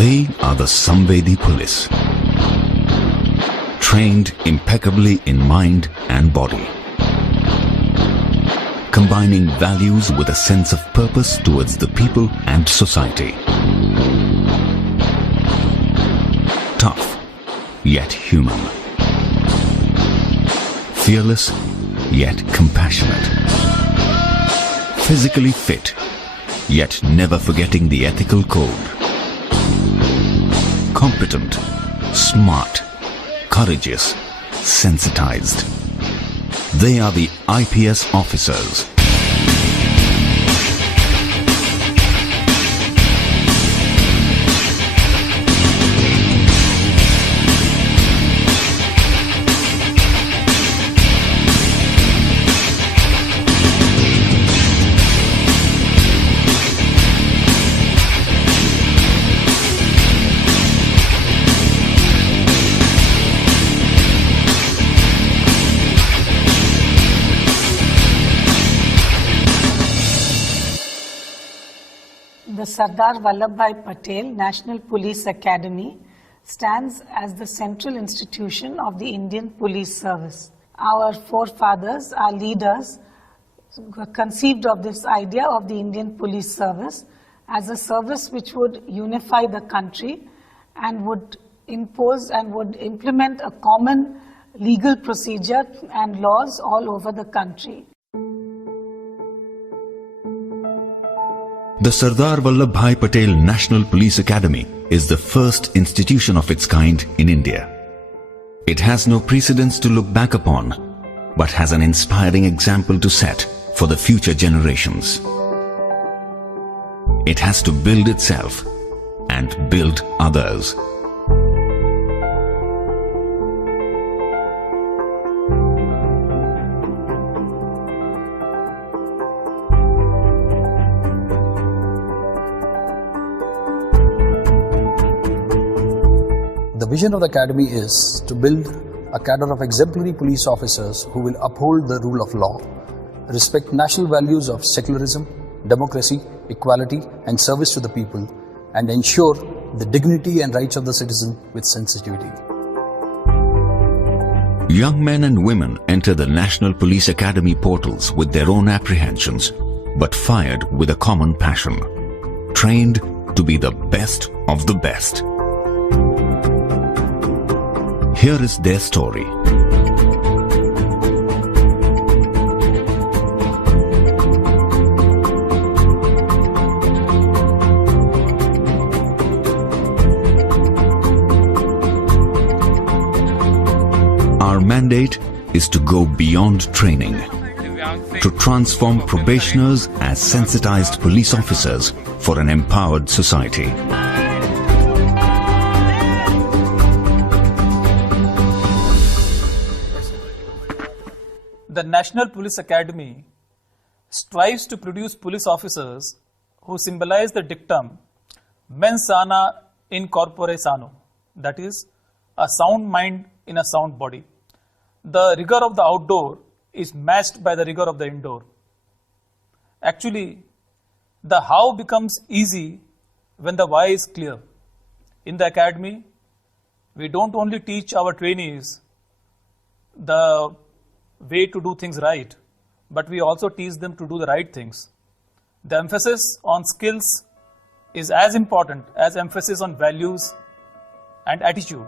They are the Samvedi police, trained impeccably in mind and body, combining values with a sense of purpose towards the people and society. Tough, yet human. Fearless, yet compassionate. Physically fit, yet never forgetting the ethical code. Competent, smart, courageous, sensitized. They are the IPS officers. The Sardar Vallabhbhai Patel National Police Academy stands as the central institution of the Indian Police Service. Our forefathers, our leaders, conceived of this idea of the Indian Police Service as a service which would unify the country and would impose and would implement a common legal procedure and laws all over the country. The Sardar Vallabhbhai Patel National Police Academy is the first institution of its kind in India. It has no precedents to look back upon, but has an inspiring example to set for the future generations. It has to build itself and build others. The vision of the Academy is to build a cadre of exemplary police officers who will uphold the rule of law, respect national values of secularism, democracy, equality and service to the people, and ensure the dignity and rights of the citizen with sensitivity. Young men and women enter the National Police Academy portals with their own apprehensions, but fired with a common passion, trained to be the best of the best. Here is their story. Our mandate is to go beyond training, to transform probationers as sensitized police officers for an empowered society. The National Police Academy strives to produce police officers who symbolize the dictum mens sana in corpore sano, that is, a sound mind in a sound body. The rigor of the outdoor is matched by the rigor of the indoor. Actually, the how becomes easy when the why is clear. In the academy, we don't only teach our trainees the way to do things right, but we also teach them to do the right things. The emphasis on skills is as important as emphasis on values and attitude.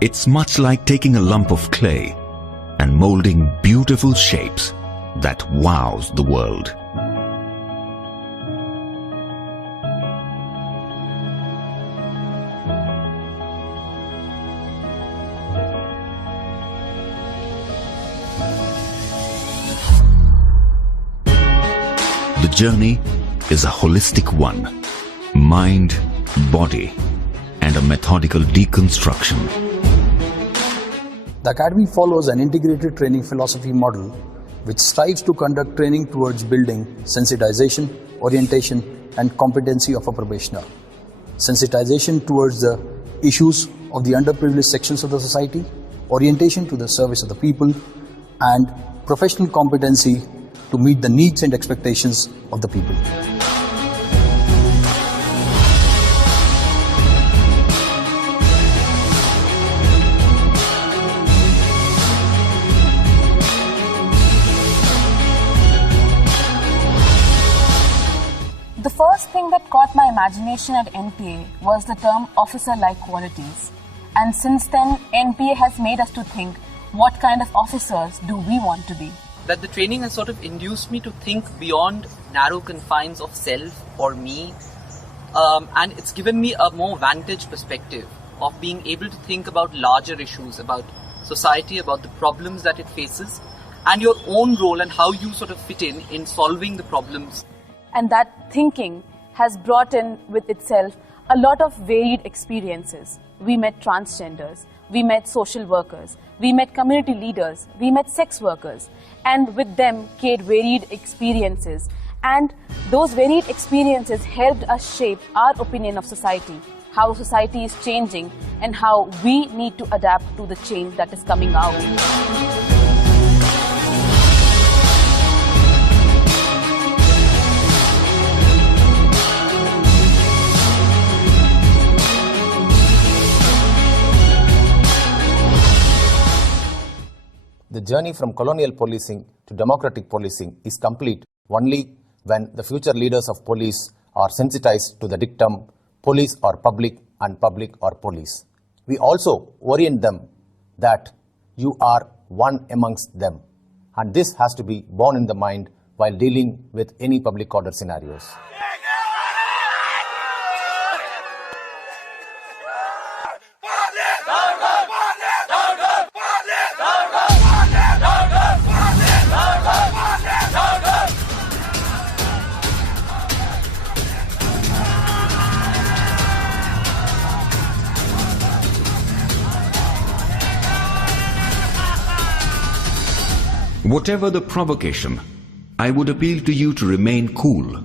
It's much like taking a lump of clay and molding beautiful shapes that wows the world. The journey is a holistic one, mind, body, and a methodical deconstruction. The Academy follows an integrated training philosophy model which strives to conduct training towards building sensitization, orientation, and competency of a probationer. Sensitization towards the issues of the underprivileged sections of the society, orientation to the service of the people, and professional competency to meet the needs and expectations of the people. The first thing that caught my imagination at NPA was the term officer-like qualities. And since then, NPA has made us to think, what kind of officers do we want to be? That the training has sort of induced me to think beyond narrow confines of self or me, and it's given me a more vantage perspective of being able to think about larger issues, about society, about the problems that it faces, and your own role and how you sort of fit in solving the problems. And that thinking has brought in with itself a lot of varied experiences. We met transgenders, we met social workers, we met community leaders, we met sex workers, and with them came varied experiences. And those varied experiences helped us shape our opinion of society, how society is changing, and how we need to adapt to the change that is coming our way. The journey from colonial policing to democratic policing is complete only when the future leaders of police are sensitized to the dictum, police are public and public are police. We also orient them that you are one amongst them, and this has to be borne in the mind while dealing with any public order scenarios. Whatever the provocation, I would appeal to you to remain cool.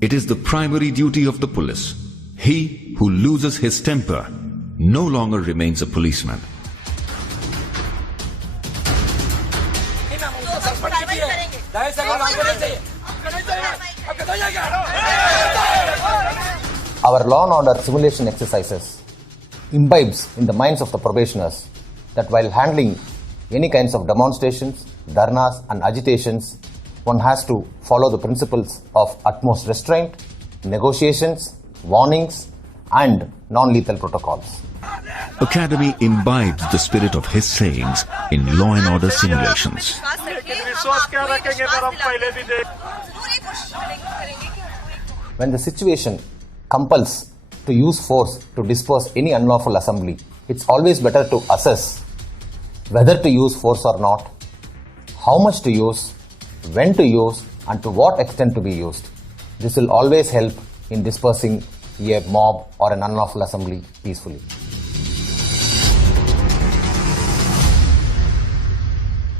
It is the primary duty of the police. He who loses his temper no longer remains a policeman. Our law and order simulation exercises imbibes in the minds of the probationers that while handling any kinds of demonstrations, dharnas and agitations, one has to follow the principles of utmost restraint, negotiations, warnings and non-lethal protocols. Academy imbibes the spirit of his sayings in law and order simulations. When the situation compels to use force to disperse any unlawful assembly, it's always better to assess whether to use force or not, how much to use, when to use, and to what extent to be used. This will always help in dispersing a mob or an unlawful assembly peacefully.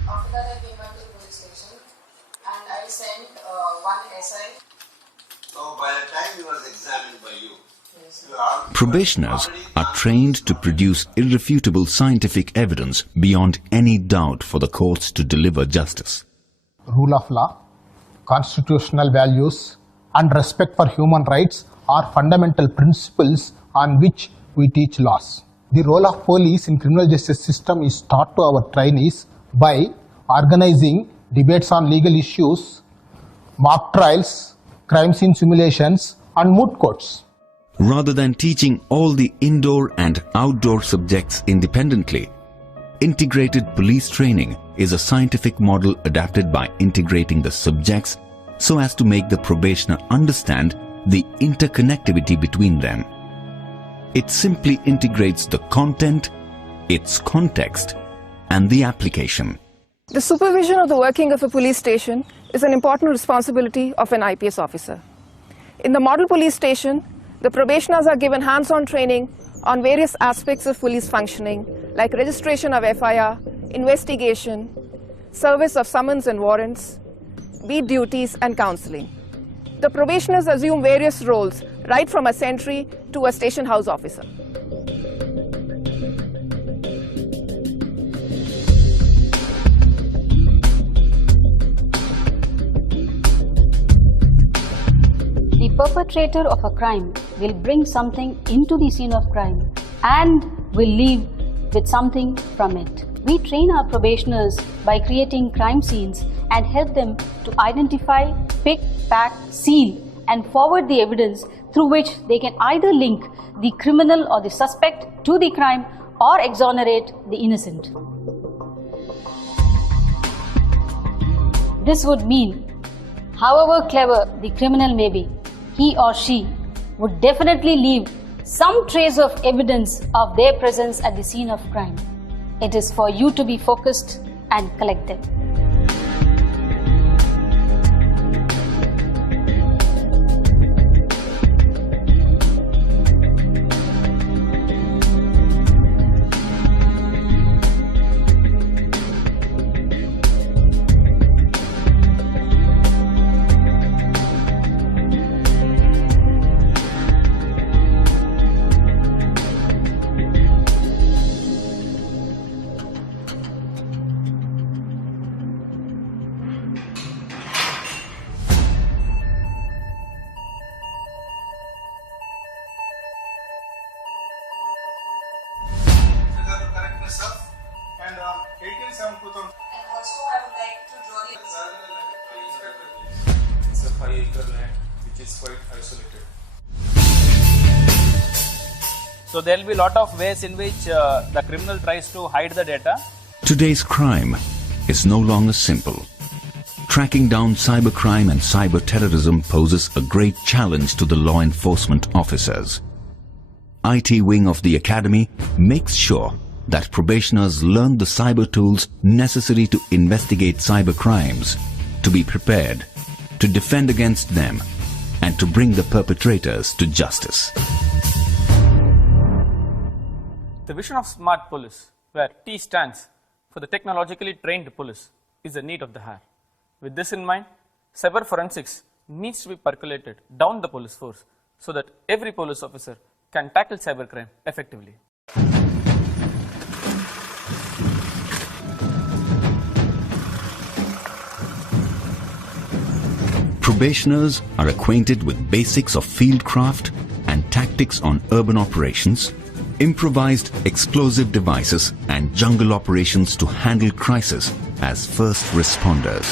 After that, I came back to the police station and I sent one SI. So by the time he was examined by you, Probationers are trained to produce irrefutable scientific evidence beyond any doubt for the courts to deliver justice. Rule of law, constitutional values, and respect for human rights are fundamental principles on which we teach laws. The role of police in criminal justice system is taught to our trainees by organizing debates on legal issues, mock trials, crime scene simulations, and moot courts. Rather than teaching all the indoor and outdoor subjects independently, integrated police training is a scientific model adapted by integrating the subjects so as to make the probationer understand the interconnectivity between them. It simply integrates the content, its context, and the application. The supervision of the working of a police station is an important responsibility of an IPS officer. In the model police station, the probationers are given hands-on training on various aspects of police functioning, like registration of FIR, investigation, service of summons and warrants, beat duties and counseling. The probationers assume various roles, right from a sentry to a station house officer. The perpetrator of a crime will bring something into the scene of crime and will leave with something from it. We train our probationers by creating crime scenes and help them to identify, pick, pack, seal and forward the evidence through which they can either link the criminal or the suspect to the crime or exonerate the innocent. This would mean, however clever the criminal may be, he or she would definitely leave some trace of evidence of their presence at the scene of crime. It is for you to be focused and collect them. And 1872,000. And also I would like to draw the It's a 5-acre land which is quite isolated. So there will be a lot of ways in which the criminal tries to hide the data. Today's crime is no longer simple. Tracking down cybercrime and cyber terrorism poses a great challenge to the law enforcement officers. IT wing of the academy makes sure that probationers learn the cyber tools necessary to investigate cyber crimes, to be prepared, to defend against them, and to bring the perpetrators to justice. The vision of smart police, where T stands for the technologically trained police, is the need of the hour. With this in mind, cyber forensics needs to be percolated down the police force so that every police officer can tackle cybercrime effectively. Probationers are acquainted with basics of fieldcraft and tactics on urban operations, improvised explosive devices and jungle operations to handle crisis as first responders.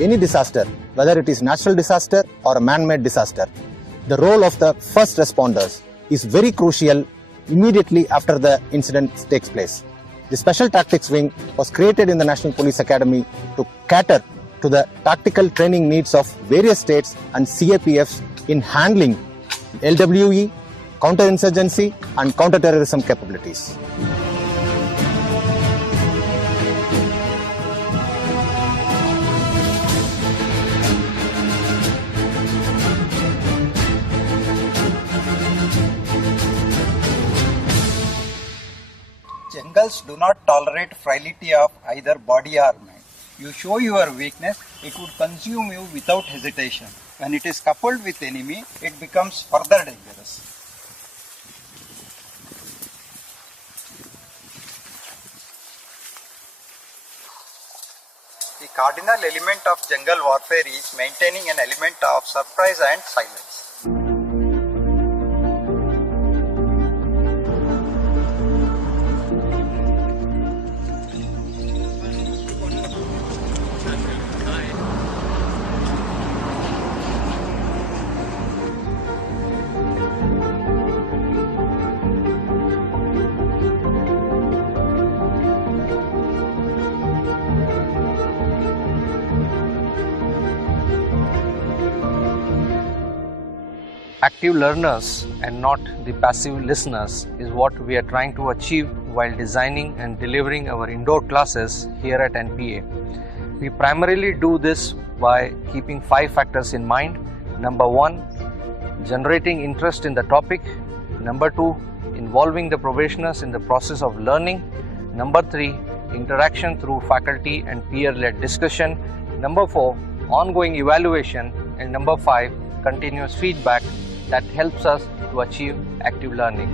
Any disaster, whether it is natural disaster or a man-made disaster, the role of the first responders is very crucial immediately after the incident takes place. The Special Tactics Wing was created in the National Police Academy to cater to the tactical training needs of various states and CAPFs in handling LWE, counterinsurgency and counterterrorism capabilities. Jungles do not tolerate frailty of either body or mind. You show your weakness, it would consume you without hesitation. When it is coupled with enemy, it becomes further dangerous. The cardinal element of jungle warfare is maintaining an element of surprise and silence. Active learners and not the passive listeners is what we are trying to achieve while designing and delivering our indoor classes here at NPA. We primarily do this by keeping 5 factors in mind. Number 1, generating interest in the topic. Number 2, involving the probationers in the process of learning. Number 3, interaction through faculty and peer-led discussion. Number 4, ongoing evaluation. And number 5, continuous feedback that helps us to achieve active learning.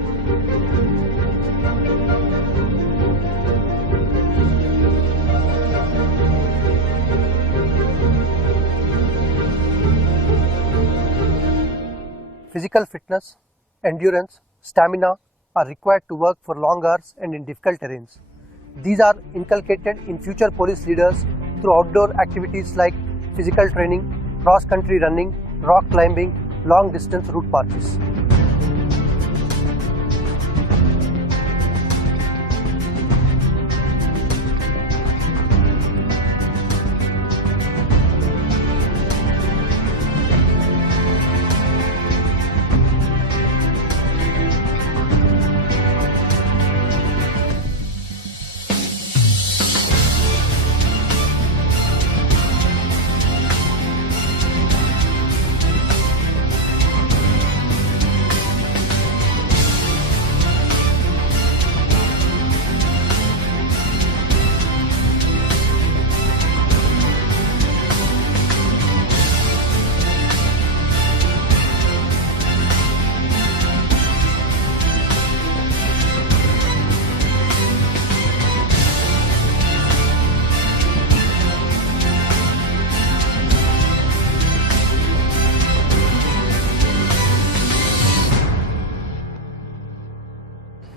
Physical fitness, endurance, stamina are required to work for long hours and in difficult terrains. These are inculcated in future police leaders through outdoor activities like physical training, cross-country running, rock climbing, long-distance route marches.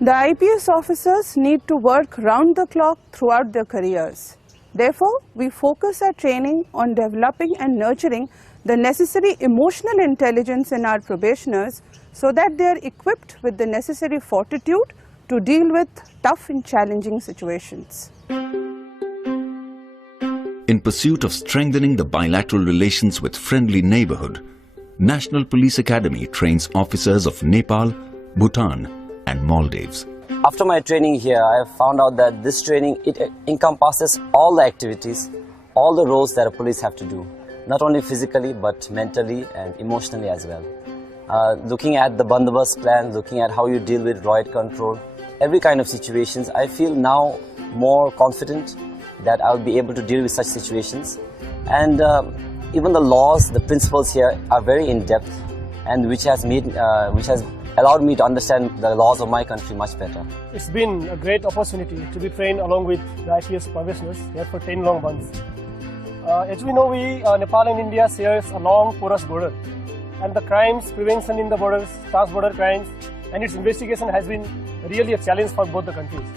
The IPS officers need to work round the clock throughout their careers. Therefore, we focus our training on developing and nurturing the necessary emotional intelligence in our probationers so that they are equipped with the necessary fortitude to deal with tough and challenging situations. In pursuit of strengthening the bilateral relations with friendly neighborhood, National Police Academy trains officers of Nepal, Bhutan, and Maldives. After my training here, I have found out that this training, it encompasses all the activities, all the roles that a police have to do, not only physically but mentally and emotionally as well. Looking at the bandobast plan, looking at how you deal with riot control, every kind of situations, I feel now more confident that I'll be able to deal with such situations. And even the laws, the principles here are very in-depth, and which has allowed me to understand the laws of my country much better. It's been a great opportunity to be trained along with the IPS probationers here for 10 long months. As we know, Nepal and India shares a long porous border, and the crimes prevention in the borders, trans-border crimes, and its investigation has been really a challenge for both the countries.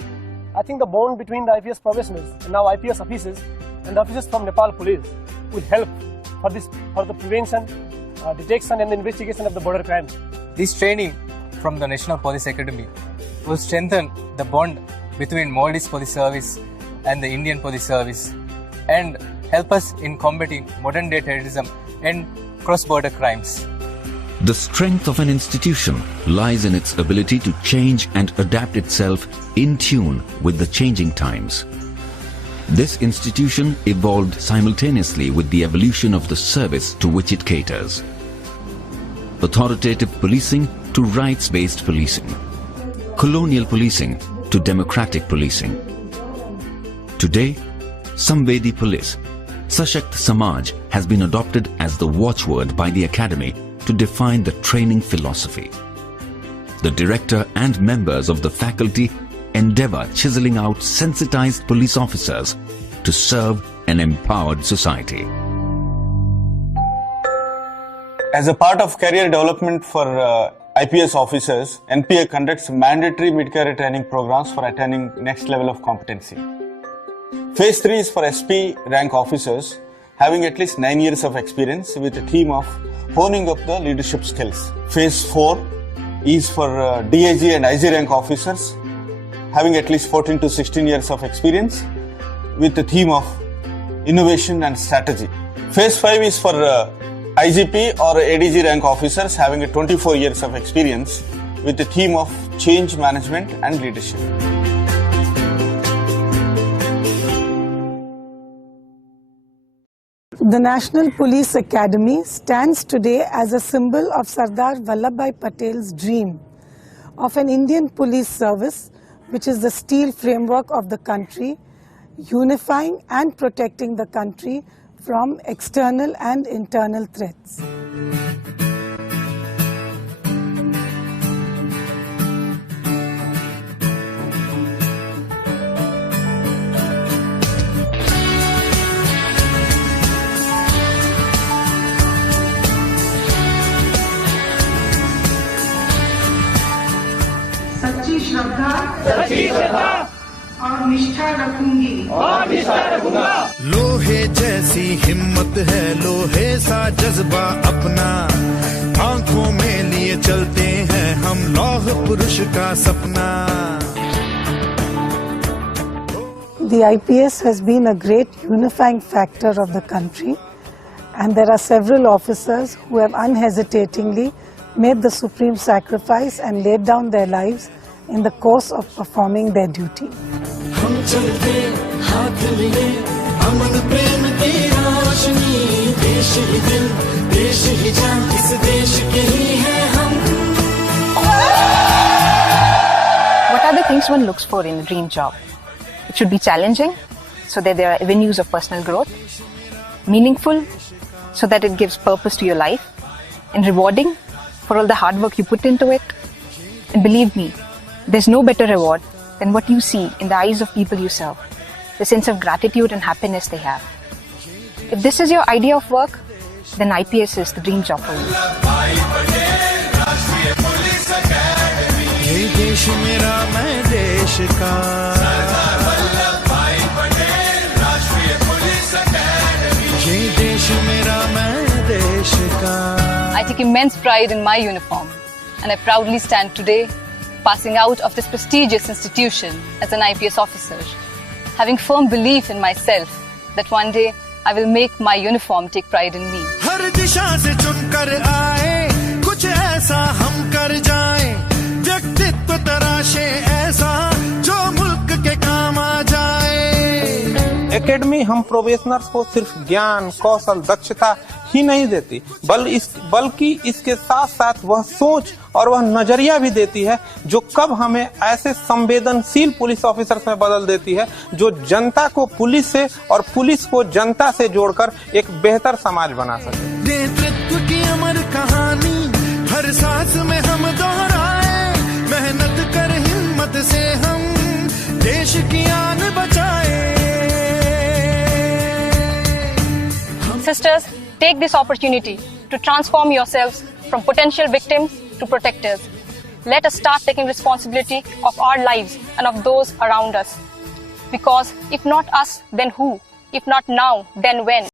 I think the bond between the IPS probationers and now IPS officers and the officers from Nepal Police will help for the prevention, detection and investigation of the border crimes. This training from the National Police Academy will strengthen the bond between Maldives Police Service and the Indian Police Service and help us in combating modern day terrorism and cross-border crimes. The strength of an institution lies in its ability to change and adapt itself in tune with the changing times. This institution evolved simultaneously with the evolution of the service to which it caters. Authoritative policing to rights-based policing, colonial policing to democratic policing. Today, Samvedi Police, Sashakt Samaj has been adopted as the watchword by the Academy to define the training philosophy. The director and members of the faculty endeavor chiseling out sensitized police officers to serve an empowered society. As a part of career development for IPS officers, NPA conducts mandatory mid-career training programs for attaining next level of competency. Phase 3 is for SP rank officers having at least 9 years of experience with a theme of honing up the leadership skills. Phase 4 is for DIG and IG rank officers having at least 14 to 16 years of experience with the theme of innovation and strategy. Phase 5 is for IGP or ADG rank officers having 24 years of experience with the theme of change management and leadership. The National Police Academy stands today as a symbol of Sardar Vallabhbhai Patel's dream of an Indian police service which is the steel framework of the country, unifying and protecting the country from external and internal threats. सच्ची श्रद्धा और निष्ठा रखूंगी। लोहे जैसी हिम्मत है, लोहे सा जज्बा अपना, आंखों में लिए चलते हैं हम लौह पुरुष का सपना। The IPS has been a great unifying factor of the country, and there are several officers who have unhesitatingly made the supreme sacrifice and laid down their lives in the course of performing their duty. हम चलते हाथ लिए अमन प्रेम की रोशनी, देश ही दिल देश ही जान, इस देश के ही हैं हम। What are the things one looks for in a dream job? It should be challenging, so that there are avenues of personal growth, meaningful, so that it gives purpose to your life, and rewarding for all the hard work you put into it. And believe me, there's no better reward than what you see in the eyes of people you serve, the sense of gratitude and happiness they have. If this is your idea of work, then IPS is the dream job for you. ये देश मेरा मैं देश का, सरदार वल्लभभाई पटेल राष्ट्रीय police academy, ये देश मेरा मैं देश का। I take immense pride in my uniform, and I proudly stand today passing out of this prestigious institution as an IPS officer, having firm belief in myself that one day I will make my uniform take pride in me. हर दिशा से चुनकर आए, कुछ ऐसा हम कर जाएं, व्यक्तित्व तराशे ऐसा जो मुल्क के काम आ जाए। एकेडमी हम प्रोबेशनर्स को सिर्फ ज्ञान, कौशल, दक्षता ही नहीं देती, बल्कि इसके साथ साथ वह सोच और वह नजरिया भी देती है जो कब हमें ऐसे संवेदनशील पुलिस ऑफिसर्स में बदल देती है जो जनता को पुलिस से और पुलिस को जनता से जोड़कर एक बेहतर समाज बना सके। नेतृत्व की अमर कहानी हर सांस में हम दोहराए, मेहनत कर हिम्मत से हम देश की आन बचाए। Sisters, take this opportunity to transform yourselves from potential victims to protectors. Let us start taking responsibility of our lives and of those around us. Because if not us, then who? If not now, then when?